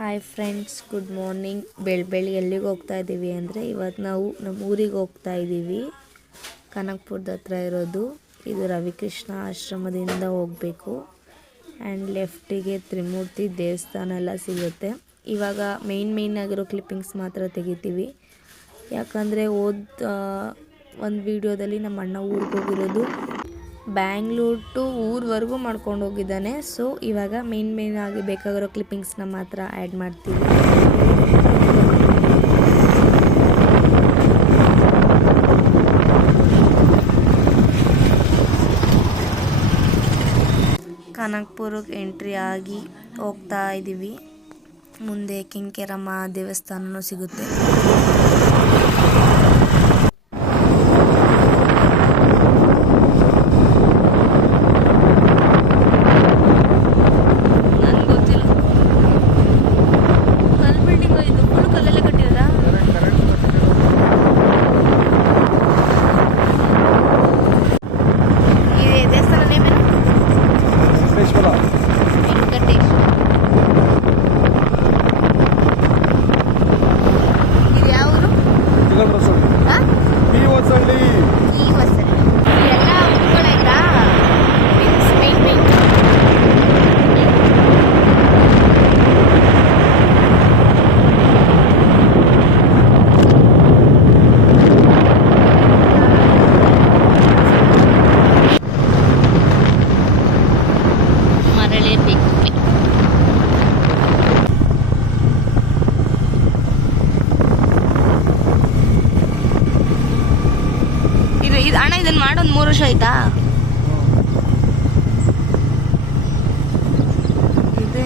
Hi friends, good morning. ಬೆಳಿಗ್ಗೆ ಎಲ್ಲಿಗೆ ಹೋಗ್ತಾ ಇದ್ದೀವಿ ಅಂದರೆ ಇವತ್ತು ನಾವು ನಮ್ಮ ಊರಿಗೆ ಹೋಗ್ತಾ ಇದ್ದೀವಿ. ಕನಕಪುರದ ಹತ್ರ ಇರೋದು ಇದು ರವಿಕೃಷ್ಣ ಆಶ್ರಮದಿಂದ ಹೋಗಬೇಕು. ಆ್ಯಂಡ್ ಲೆಫ್ಟಿಗೆ ತ್ರಿಮೂರ್ತಿ ದೇವಸ್ಥಾನ ಎಲ್ಲ ಸಿಗುತ್ತೆ. ಇವಾಗ ಮೇನ್ ಆಗಿರೋ ಕ್ಲಿಪ್ಪಿಂಗ್ಸ್ ಮಾತ್ರ ತೆಗಿತೀವಿ. ಯಾಕಂದರೆ ಒಂದು ವಿಡಿಯೋದಲ್ಲಿ ನಮ್ಮ ಅಣ್ಣ ಊರಿಗೆ ಹೋಗಿರೋದು ಬ್ಯಾಂಗ್ಳೂರ್ ಟು ಊರವರೆಗೂ ಮಾಡ್ಕೊಂಡು ಹೋಗಿದ್ದಾನೆ. ಸೊ ಇವಾಗ ಮೇನ್ ಆಗಿ ಬೇಕಾಗಿರೋ ಕ್ಲಿಪ್ಪಿಂಗ್ಸ್ನ ಮಾತ್ರ ಆ್ಯಡ್ ಮಾಡ್ತೀವಿ. ಕನಕಪುರಕ್ಕೆ ಎಂಟ್ರಿ ಆಗಿ ಹೋಗ್ತಾ ಇದ್ದೀವಿ. ಮುಂದೆ ಕೆಂಕೆರಮ್ಮ ದೇವಸ್ಥಾನನೂ ಸಿಗುತ್ತೆ. ಅಣ್ಣ ಇದನ್ನ ಮಾಡೊಂದು 3 ವರ್ಷ ಆಯ್ತಾ? ಇದೆ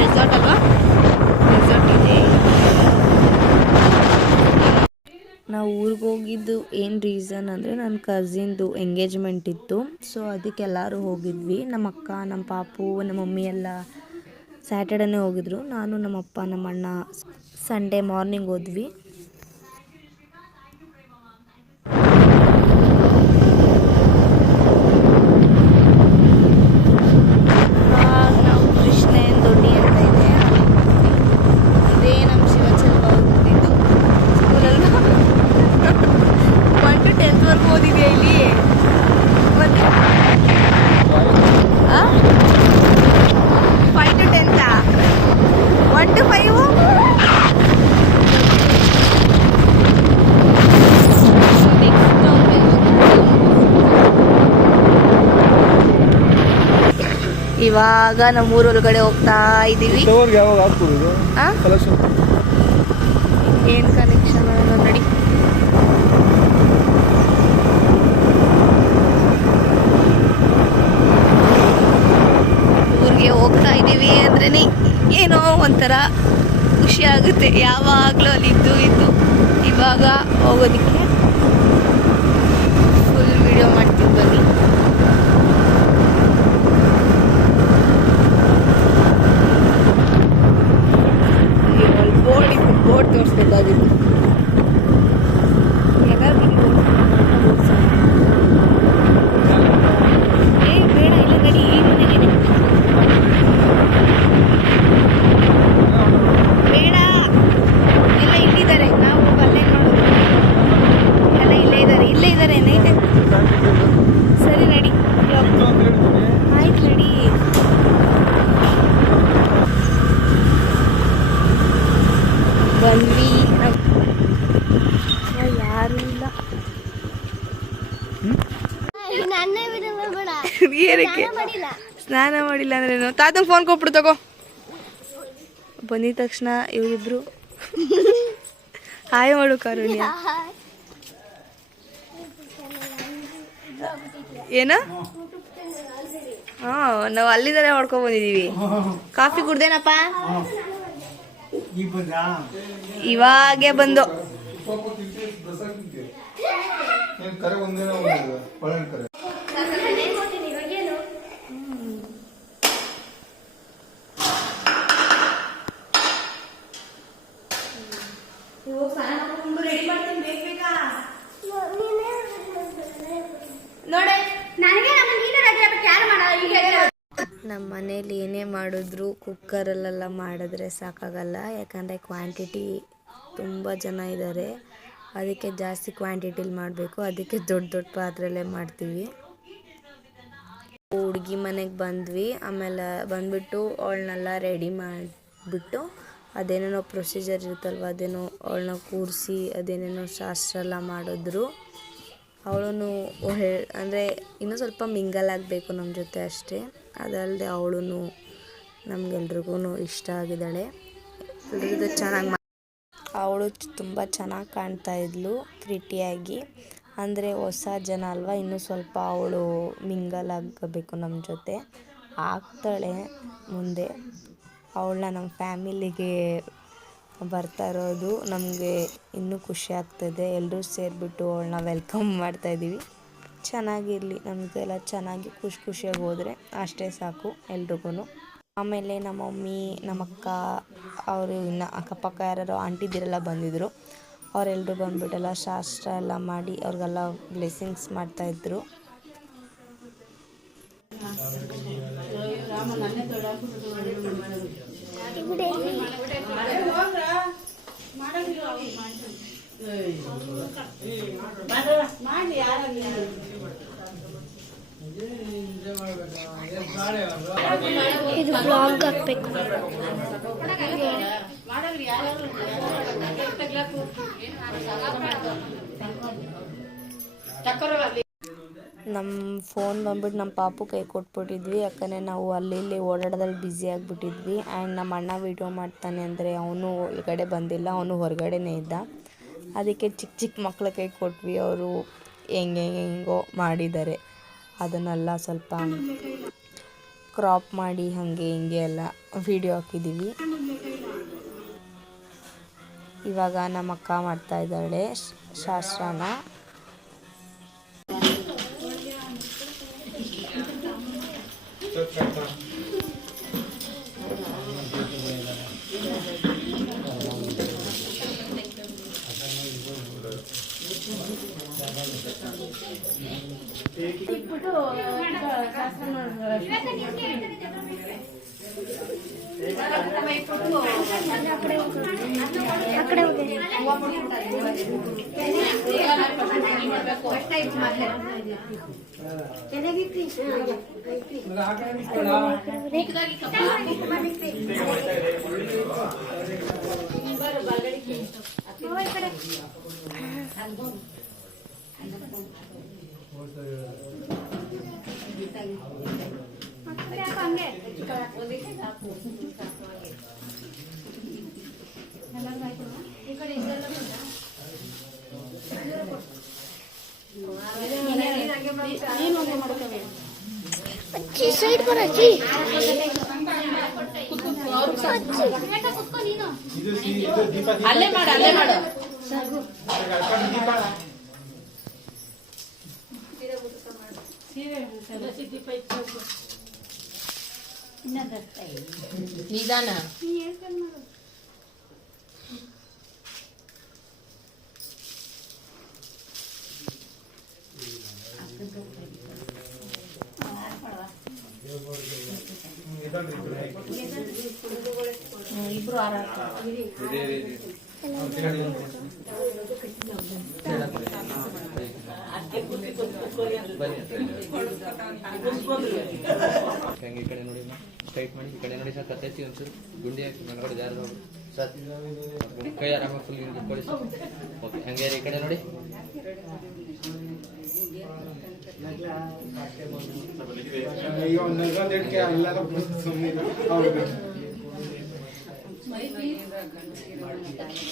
ರೆಸಾರ್ಟ್ ಅಲ್ವಾ? ರೆಸಾರ್ಟ್ ಇದೆ. ನಾವು ಊರಿಗೆ ಹೋಗಿದ್ದು ಏನು ರೀಸನ್ ಅಂದರೆ ನನ್ನ ಕಸಿನ್ದು ಎಂಗೇಜ್ಮೆಂಟ್ ಇತ್ತು. ಸೊ ಅದಕ್ಕೆ ಎಲ್ಲರೂ ಹೋಗಿದ್ವಿ. ನಮ್ಮ ಅಕ್ಕ, ನಮ್ಮ ಪಾಪು, ನಮ್ಮ ಮಮ್ಮಿ ಎಲ್ಲ ಸ್ಯಾಟರ್ಡೇನೇ ಹೋಗಿದ್ರು. ನಾನು, ನಮ್ಮಪ್ಪ, ನಮ್ಮ ಅಣ್ಣ ಸಂಡೇ ಮಾರ್ನಿಂಗ್ ಹೋದ್ವಿ. ನಾವು ಕೃಷ್ಣೇನ್ ದೊಡ್ಡಿ ಅಂತ ಇದೆ. ಇದೇ ನಮ್ಮ ಶಿವಚಂದ್ರ ಓದಿದ್ದು ಸ್ಕೂಲಲ್ಲಿ 1 to 10th ವರೆಗೂ ಓದಿದೆಯಾ ಇಲ್ಲಿ? ಮತ್ತೆ 5 to 10th 1 to 5 ಇವಾಗ ನಮ್ಮೂರ ಒಳಗಡೆ ಹೋಗ್ತಾ ಇದ್ದೀವಿ. ಏನ್ ಕನೆಕ್ಷನ್ ನೋಡಿ. ಊರಿಗೆ ಹೋಗ್ತಾ ಇದ್ದೀವಿ ಅಂದ್ರೇನೆ ಏನೋ ಒಂಥರ ಖುಷಿ ಆಗುತ್ತೆ. ಯಾವಾಗಲೂ ಅಲ್ಲಿ ಇದ್ದು ಇವಾಗ ಹೋಗೋದಕ್ಕೆ ಫುಲ್ ವಿಡಿಯೋ ಮಾಡ್ತೀವಿ ಬನ್ನಿ. ಬೋರ್ಡ್ ತೋರಿಸ್ಬೇಕಾಗಿತ್ತು. ಬೇಡ, ಇಲ್ಲ ಗಡಿ ಬೇಡ, ಎಲ್ಲ ಇಲ್ಲಿದ್ದಾರೆ. ನಾವು ಅಲ್ಲೇ ನೋಡೋದು. ಎಲ್ಲ ಇಲ್ಲೇ ಇದ್ದಾರೆ ನೈಟ್. ಸರಿ ನಡಿ, ಆಯ್ತು ನಡಿ. ಬಂದ್ವಿ. ಯಾರು ಇಲ್ಲ. ಏನಕ್ಕೆ ಸ್ನಾನ ಮಾಡಿಲ್ಲ ಅಂದ್ರೆ ತಾತಂಗೆ ಫೋನ್ ಕೊಟ್ಬಿಡು. ತಗೋ. ಬಂದಿದ ತಕ್ಷಣ ಇವರಿಬ್ರು ಹಾಯ್ ಮಾಡು. ಕಾರುಣ್ಯ ಏನ? ನಾವು ಅಲ್ಲಿಂದಲೇ ಮಾಡ್ಕೊಂಡ್ ಬಂದಿದೀವಿ. ಕಾಫಿ ಕುಡ್ದೇನಪ್ಪ? ಇವಾಗೆ ಬಂದು ರೆಡಿ ಮಾಡ್ತೀನಿ. ಬೇಗ ನಮ್ಮ ಮನೇಲಿ ಏನೇ ಮಾಡಿದ್ರು ಕುಕ್ಕರಲ್ಲೆಲ್ಲ ಮಾಡಿದ್ರೆ ಸಾಕಾಗಲ್ಲ, ಯಾಕಂದರೆ ಕ್ವಾಂಟಿಟಿ ತುಂಬ ಜನ ಇದ್ದಾರೆ, ಅದಕ್ಕೆ ಜಾಸ್ತಿ ಕ್ವಾಂಟಿಟಿಲಿ ಮಾಡಬೇಕು. ಅದಕ್ಕೆ ದೊಡ್ಡ ದೊಡ್ಡ ಪಾತ್ರೆಯಲ್ಲೇ ಮಾಡ್ತೀವಿ. ಹುಡುಗಿ ಮನೆಗೆ ಬಂದ್ವಿ. ಆಮೇಲೆ ಬಂದುಬಿಟ್ಟು ಅವಳನ್ನೆಲ್ಲ ರೆಡಿ ಮಾಡಿಬಿಟ್ಟು ಅದೇನೇನೋ ಪ್ರೊಸೀಜರ್ ಇರುತ್ತಲ್ವ, ಅದೇನೋ ಅವಳನ್ನ ಕೂರಿಸಿ ಅದೇನೇನೋ ಶಾಸ್ತ್ರ ಎಲ್ಲ ಮಾಡಿದ್ರು. ಅವಳು ಅಂದರೆ ಇನ್ನೂ ಸ್ವಲ್ಪ ಮಿಂಗಲ್ ಆಗಬೇಕು ನಮ್ಮ ಜೊತೆ ಅಷ್ಟೇ. ಅದಲ್ಲದೆ ಅವಳು ನಮಗೆಲ್ರಿಗೂ ಇಷ್ಟ ಆಗಿದ್ದಾಳೆ. ಎಲ್ರಿಗೂ ಚೆನ್ನಾಗಿ ಅವಳು ತುಂಬ ಚೆನ್ನಾಗಿ ಕಾಣ್ತಾ ಇದ್ಲು, ಪ್ರಿಟಿಯಾಗಿ. ಅಂದರೆ ಹೊಸ ಜನ ಅಲ್ವಾ, ಇನ್ನೂ ಸ್ವಲ್ಪ ಅವಳು ಮಿಂಗಲ್ ಆಗಬೇಕು ನಮ್ಮ ಜೊತೆ. ಆಗ್ತಾಳೆ ಮುಂದೆ. ಅವಳನ್ನ ನಮ್ಮ ಫ್ಯಾಮಿಲಿಗೆ ಬರ್ತಾ ಇರೋದು ನಮಗೆ ಇನ್ನೂ ಖುಷಿ ಆಗ್ತದೆ. ಎಲ್ಲರೂ ಸೇರಿಬಿಟ್ಟು ಅವಳನ್ನ ವೆಲ್ಕಮ್ ಮಾಡ್ತಾಯಿದ್ದೀವಿ. ಚೆನ್ನಾಗಿರಲಿ, ನಮಗೆಲ್ಲ ಚೆನ್ನಾಗಿ ಖುಷಿಯಾಗಿ ಹೋದರೆ ಅಷ್ಟೇ ಸಾಕು ಎಲ್ರಿಗೂ. ಆಮೇಲೆ ನಮ್ಮ ಮಮ್ಮಿ, ನಮ್ಮ ಅಕ್ಕ, ಅವರು ಇನ್ನು ಅಕ್ಕಪಕ್ಕ ಯಾರು ಆಂಟಿದಿರೆಲ್ಲ ಬಂದಿದ್ದರು. ಅವರೆಲ್ಲರೂ ಬಂದುಬಿಟ್ಟೆಲ್ಲ ಶಾಸ್ತ್ರ ಎಲ್ಲ ಮಾಡಿ ಅವ್ರಿಗೆಲ್ಲ ಬ್ಲೆಸ್ಸಿಂಗ್ಸ್ ಮಾಡ್ತಾಯಿದ್ರು. ಇದು ಬ್ಲಾಗ್ ಹಾಕ್ಬೇಕು. ನಮ್ಮ ಫೋನ್ ಬಂದ್ಬಿಟ್ಟು ನಮ್ಮ ಪಾಪು ಕೈ ಕೊಟ್ಬಿಟ್ಟಿದ್ವಿ, ಯಾಕಂದರೆ ನಾವು ಅಲ್ಲಿ ಇಲ್ಲಿ ಓಡಾಡೋದ್ರಲ್ಲಿ ಬ್ಯುಸಿ ಆಗಿಬಿಟ್ಟಿದ್ವಿ. ಆ್ಯಂಡ್ ನಮ್ಮ ಅಣ್ಣ ವೀಡಿಯೋ ಮಾಡ್ತಾನೆ ಅಂದರೆ ಅವನು ಒಳಗಡೆ ಬಂದಿಲ್ಲ, ಅವನು ಹೊರಗಡೆನೇ ಇದ್ದ. ಅದಕ್ಕೆ ಚಿಕ್ಕ ಮಕ್ಕಳ ಕೈ ಕೊಟ್ವಿ. ಅವರು ಹೆಂಗೋ ಮಾಡಿದ್ದಾರೆ. ಅದನ್ನೆಲ್ಲ ಸ್ವಲ್ಪ ಕ್ರಾಪ್ ಮಾಡಿ ಹಾಗೆ ಹಿಂಗೆ ಎಲ್ಲ ವೀಡಿಯೋ ಹಾಕಿದ್ದೀವಿ. ಇವಾಗ ನಮ್ಮ ಅಕ್ಕ ಮಾಡ್ತಾ ಇದ್ದಾಳೆ ಶಾಸ್ತ್ರನ. ಸೈಡ್ ಬರ ಅಜ್ಜಿ. ಅಲ್ಲೇ ಮಾಡು. ನಿಧಾನ. ಇಬ್ರು ಈ ಕಡೆ ನೋಡಿ, ಸ್ಟ್ರೈಟ್ ಮಾಡಿ. ಈ ಕಡೆ ನೋಡಿ ಸರ್, ಕತ್ತೈತಿ ಒಂಚೂರು ಗುಂಡಿ ಹಾಕಿ ಮನಗಡೆ ಜಾರ ಸರ್, ಕೈ ಆರಾಮಾಗಿ ಫುಲ್ ಹಿಂಗೆ ಕೊಡಿ ಸರ್. ಓಕೆ, ಹಂಗೆ ಈ ಕಡೆ ನೋಡಿ.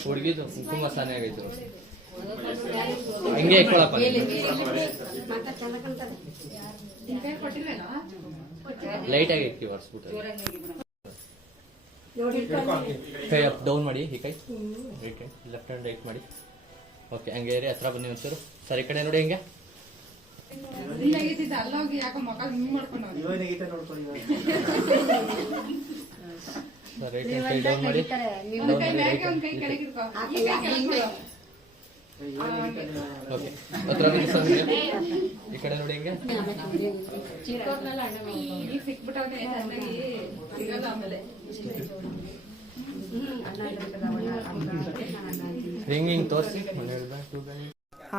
ಹುಡುಗಿದು ಕುಂಕುಮ ಸಾನೆ ಆಗೈತೆ, ಹಂಗೆ ಇಟ್ಕೊಳಪ್ಪ. ಲೈಟ್ ಆಗಿ ಇಕ್ಕಿ ಒರೆಸ್ಬಿಟ್ಟು ಕೈ ಅಪ್ ಡೌನ್ ಮಾಡಿ. ಈ ಕೈ right hand, left hand right ಮಾಡಿ. ಓಕೆ, ಹಂಗೆ ಇರಿ. ಹತ್ರ ಬನ್ನಿ ಒಂಚೂರು ಸರ್. ಈ ಕಡೆ ನೋಡಿ, ಹಿಂಗೆ ರೈಟ್ ಹ್ಯಾಂಡ್ ಕೈ ಡೌನ್ ಮಾಡಿ. ಓಕೆ ಹತ್ರ ಹೋಗಿ ಸರ್ ಈ ಕಡೆ ನೋಡಿ ಹಿಂಗೆ ಚಿಕ್ಕವ್ರನ್ನೆಲ್ಲ ಅಣ್ಣ ಈಗ ಸಿಕ್ಬಿಟ್ಟವ್ರೆ ಸಿಗಲ್ಲ ಆಮೇಲೆ ಹಿಂಗೆ ತೋರಿಸಿ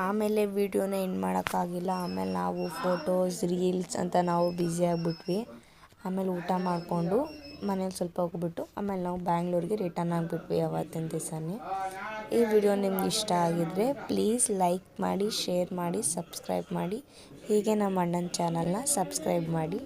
ಆಮೇಲೆ ವೀಡಿಯೋನ ಎಂಡ್ ಮಾಡೋಕ್ಕಾಗಿಲ್ಲ. ಆಮೇಲೆ ನಾವು ಫೋಟೋಸ್ ರೀಲ್ಸ್ ಅಂತ ನಾವು ಬ್ಯುಸಿ ಆಗಿಬಿಟ್ವಿ. ಆಮೇಲೆ ಊಟ ಮಾಡಿಕೊಂಡು ಮನೇಲಿ ಸ್ವಲ್ಪ ಹೋಗ್ಬಿಟ್ಟು ಆಮೇಲೆ ನಾವು ಬ್ಯಾಂಗ್ಳೂರಿಗೆ ರಿಟರ್ನ್ ಆಗಿಬಿಟ್ವಿ ಅವತ್ತಿನ ದಿವಸನೇ. ಈ ವಿಡಿಯೋ ನಿಮ್ಗೆ ಇಷ್ಟ ಆಗಿದ್ರೆ ಪ್ಲೀಸ್ ಲೈಕ್ ಮಾಡಿ, ಶೇರ್ ಮಾಡಿ, ಸಬ್ಸ್ಕ್ರೈಬ್ ಮಾಡಿ. ಹೀಗೆ ನಮ್ಮ ಅಣ್ಣನ ಚಾನಲ್ನ ಸಬ್ಸ್ಕ್ರೈಬ್ ಮಾಡಿ.